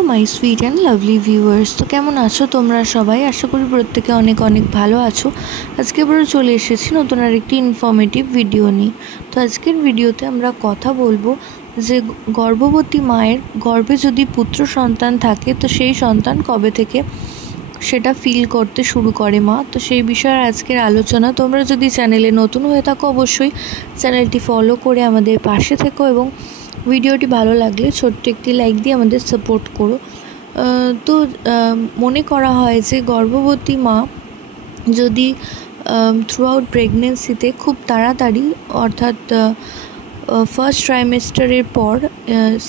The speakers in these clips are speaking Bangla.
Hello my sweet and lovely viewers, তো কেমন আছো তোমরা সবাই? আশা করি প্রত্যেকে অনেক অনেক ভালো আছো। আজকে আবারও চলে এসেছি নতুন আর একটি ইনফরমেটিভ ভিডিও নিয়ে। তো আজকের ভিডিওতে আমরা কথা বলবো যে গর্ভবতী মায়ের গর্ভে যদি পুত্র সন্তান থাকে তো সেই সন্তান কবে থেকে সেটা ফিল করতে শুরু করে মা। তো সেই বিষয়ে আজকের আলোচনা। তোমরা যদি চ্যানেলে নতুন হয়ে থাকো অবশ্যই চ্যানেলটি ফলো করে আমাদের পাশে থেকো এবং ভিডিওটি ভালো লাগলে ছোট্ট একটি লাইক দিয়ে আমাদের সাপোর্ট করো। তো মনে করা হয় যে গর্ভবতী মা যদি থ্রু আউট প্রেগনেন্সিতে খুব তাড়াতাড়ি অর্থাৎ ফার্স্ট ট্রাইমেস্টারের পর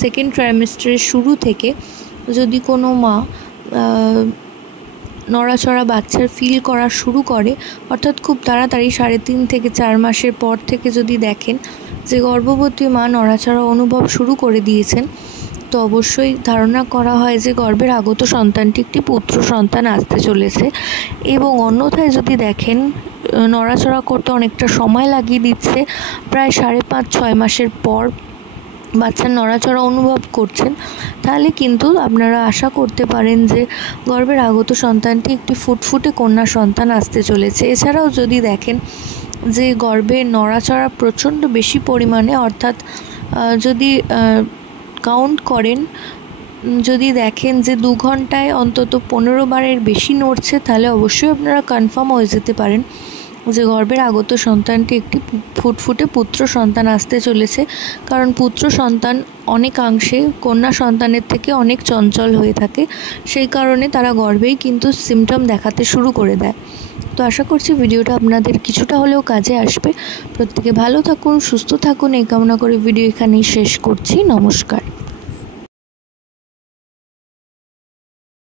সেকেন্ড ট্রাইমেস্টারের শুরু থেকে যদি কোনো মা নড়াচড়া বাচ্চার ফিল করা শুরু করে, অর্থাৎ খুব তাড়াতাড়ি 3.5 থেকে 4 মাসের পর থেকে যদি দেখেন যে গর্ভবতী মা নড়াচড়া অনুভব শুরু করে দিয়েছেন, তো অবশ্যই ধারণা করা হয় যে গর্ভের আগত সন্তানটি একটি পুত্র সন্তান আসতে চলেছে। এবং অন্যথায় যদি দেখেন নড়াচড়া করতে অনেকটা সময় লাগিয়ে দিচ্ছে, প্রায় 5.5-6 মাসের পর বাচ্চার নড়াচড়া অনুভব করছেন, তাহলে কিন্তু আপনারা আশা করতে পারেন যে গর্ভের আগত সন্তানটি একটি ফুটফুটে কন্যা সন্তান আসতে চলেছে। এছাড়াও যদি দেখেন যে গর্ভে নড়াচড়া প্রচণ্ড বেশি পরিমাণে, অর্থাৎ যদি কাউন্ট করেন, যদি দেখেন যে 2 ঘন্টায় অন্তত 15 বারের বেশি নড়ছে, তাহলে অবশ্যই আপনারা কনফার্ম হয়ে যেতে পারেন যে গর্ভের আগত সন্তানটি একটি ফুটফুটে পুত্র সন্তান আসতে চলেছে। কারণ পুত্র সন্তান অনেকাংশে কন্যা সন্তানের থেকে অনেক চঞ্চল হয়ে থাকে, সেই কারণে তারা গর্ভেই কিন্তু সিমটম দেখাতে শুরু করে দেয়। তো আশা করছি ভিডিওটা আপনাদের কিছুটা হলেও কাজে আসবে। প্রত্যেকে ভালো থাকুন, সুস্থ থাকুন এই কামনা করে ভিডিও এখানেই শেষ করছি। নমস্কার।